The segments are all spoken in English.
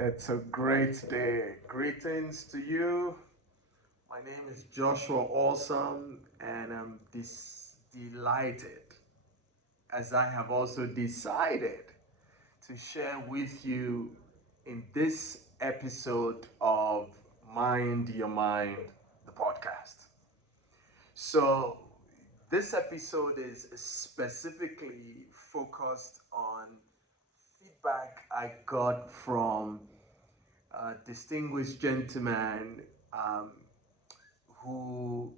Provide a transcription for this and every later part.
It's a great day. Greetings to you. My name is Joshua Awesome, and I'm delighted, as I have also decided, to share with you in this episode of Mind Your Mind, the podcast. So, this episode is specifically focused on feedback I got from a distinguished gentleman who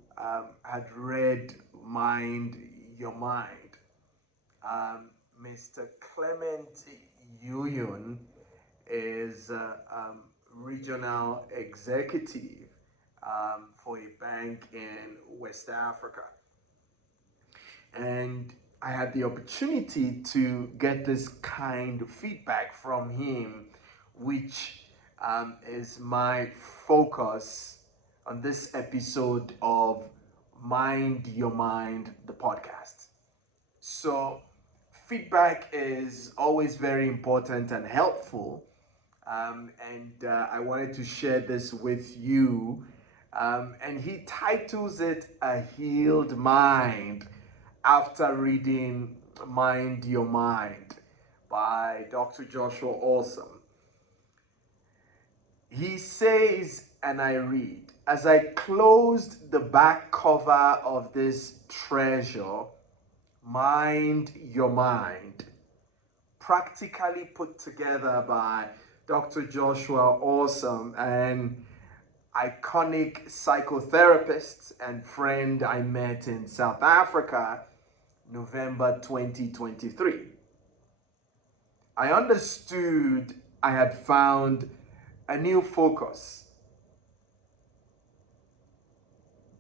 had read Mind Your Mind. Mr. Clement Yuyun is regional executive for a bank in West Africa. And I had the opportunity to get this kind of feedback from him, which is my focus on this episode of Mind Your Mind, the podcast. So, feedback is always very important and helpful. And I wanted to share this with you. And he titles it A Healed Mind after reading Mind Your Mind by Dr. Joshua Awesome. He says, and I read, as I closed the back cover of this treasure, Mind Your Mind, practically put together by Dr. Joshua Awesome, an iconic psychotherapist and friend I met in South Africa, November 2023. I understood I had found a new focus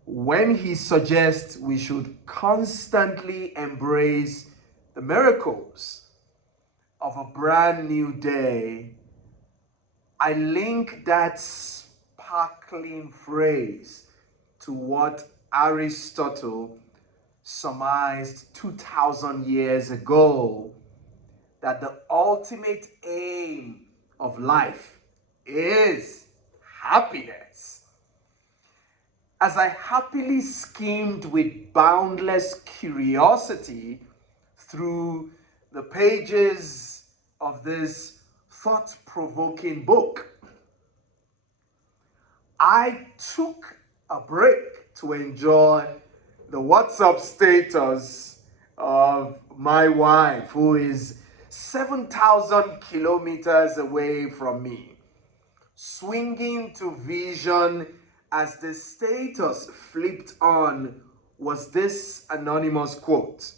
when he suggests we should constantly embrace the miracles of a brand new day. I link that sparkling phrase to what Aristotle surmised 2,000 years ago, that the ultimate aim of life is happiness. As I happily skimmed with boundless curiosity through the pages of this thought-provoking book, I took a break to enjoy the WhatsApp status of my wife, who is 7,000 kilometers away from me, swinging to vision as the status flipped on was this anonymous quote: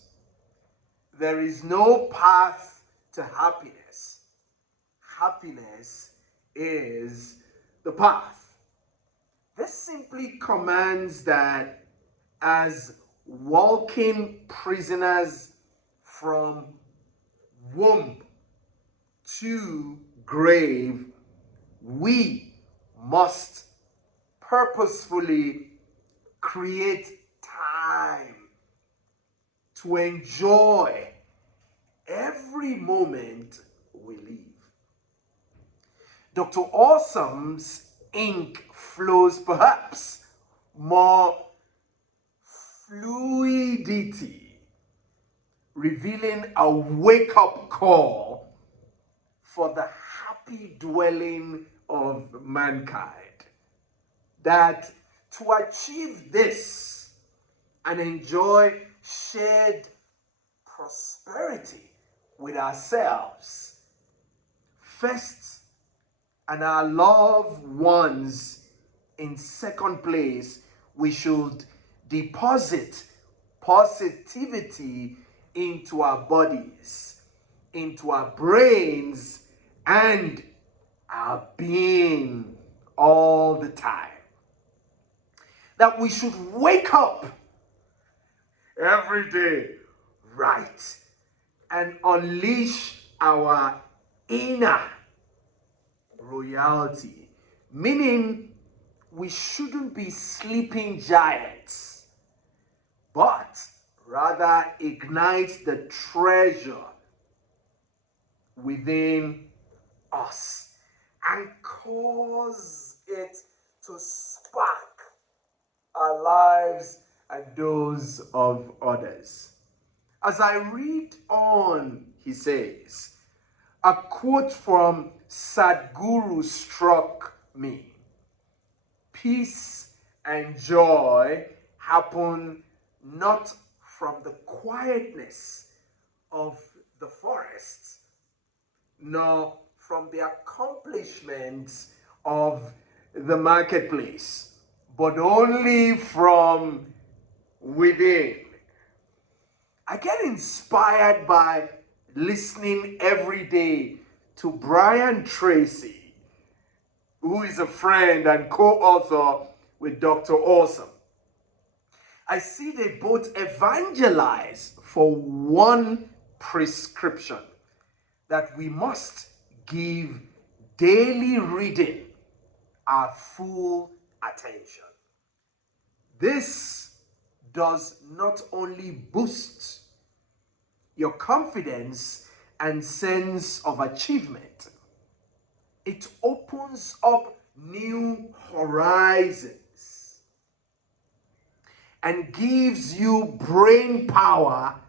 "There is no path to happiness. Happiness is the path." This simply commands that as walking prisoners from womb to grave, we must purposefully create time to enjoy every moment we live. Dr. Awesome's ink flows perhaps more fluidity, revealing a wake-up call for the happy dwelling of mankind, that to achieve this and enjoy shared prosperity with ourselves first and our loved ones in second place, we should deposit positivity into our bodies, into our brains, and our being all the time. That we should wake up every day right and unleash our inner royalty, meaning we shouldn't be sleeping giants, but rather ignite the treasure within us, cause it to spark our lives and those of others. As I read on, he says, a quote from Sadhguru struck me. Peace and joy happen not from the quietness of the forest, nor from the accomplishments of the marketplace, but only from within. I get inspired by listening every day to Brian Tracy, who is a friend and co-author with Dr. Awesome. I see they both evangelize for one prescription, that we must give daily reading our full attention. This does not only boost your confidence and sense of achievement, it opens up new horizons and gives you brain power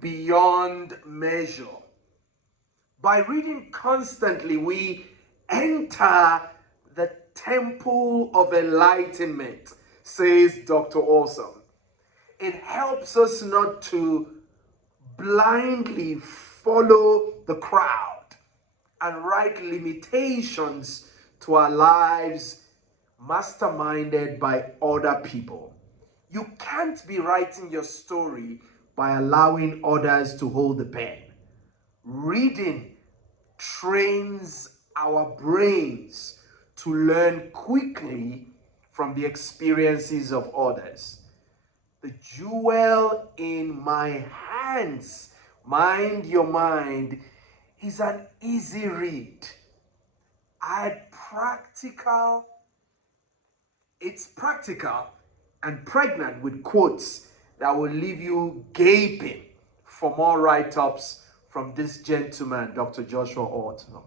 beyond measure. By reading constantly, we enter the temple of enlightenment, says Dr. Awesome. It helps us not to blindly follow the crowd and write limitations to our lives masterminded by other people. You can't be writing your story by allowing others to hold the pen. Reading trains our brains to learn quickly from the experiences of others. The jewel in my hands, Mind Your Mind, is an easy read. It's practical and pregnant with quotes that will leave you gaping for more write-ups from this gentleman, Dr. Joshua Awesome.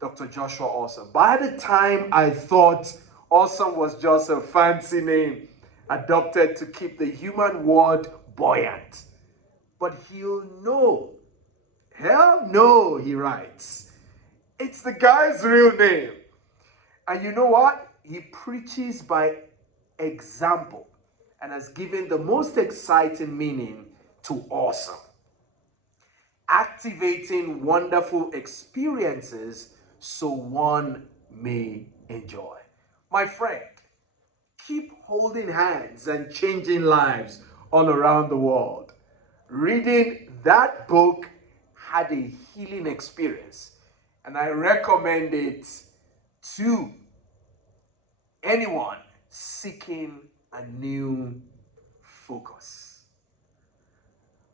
Dr. Joshua Awesome. By the time I thought Awesome was just a fancy name adopted to keep the human word buoyant. But he'll know. Hell no, he writes. It's the guy's real name. And you know what? He preaches by example and has given the most exciting meaning to awesome. Activating wonderful experiences so one may enjoy. My friend, keep holding hands and changing lives all around the world. Reading that book had a healing experience, and I recommend it to anyone seeking a new focus.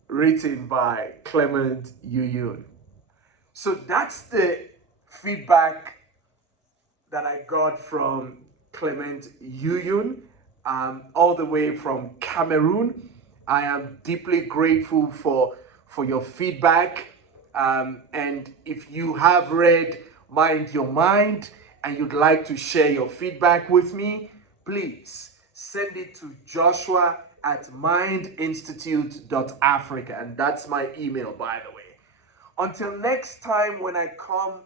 Written by Clement Yuyun. So that's the feedback that I got from Clement Yuyun, all the way from Cameroon. I am deeply grateful for your feedback. And if you have read Mind Your Mind and you'd like to share your feedback with me, please send it to joshua@mindinstitute.africa. And that's my email, by the way. Until next time, when I come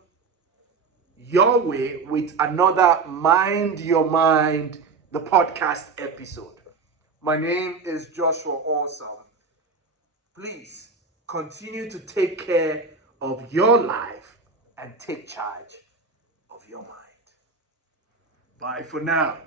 your way with another Mind Your Mind, the podcast episode. My name is Joshua Awesome. Please continue to take care of your life and take charge of your mind. Bye for now.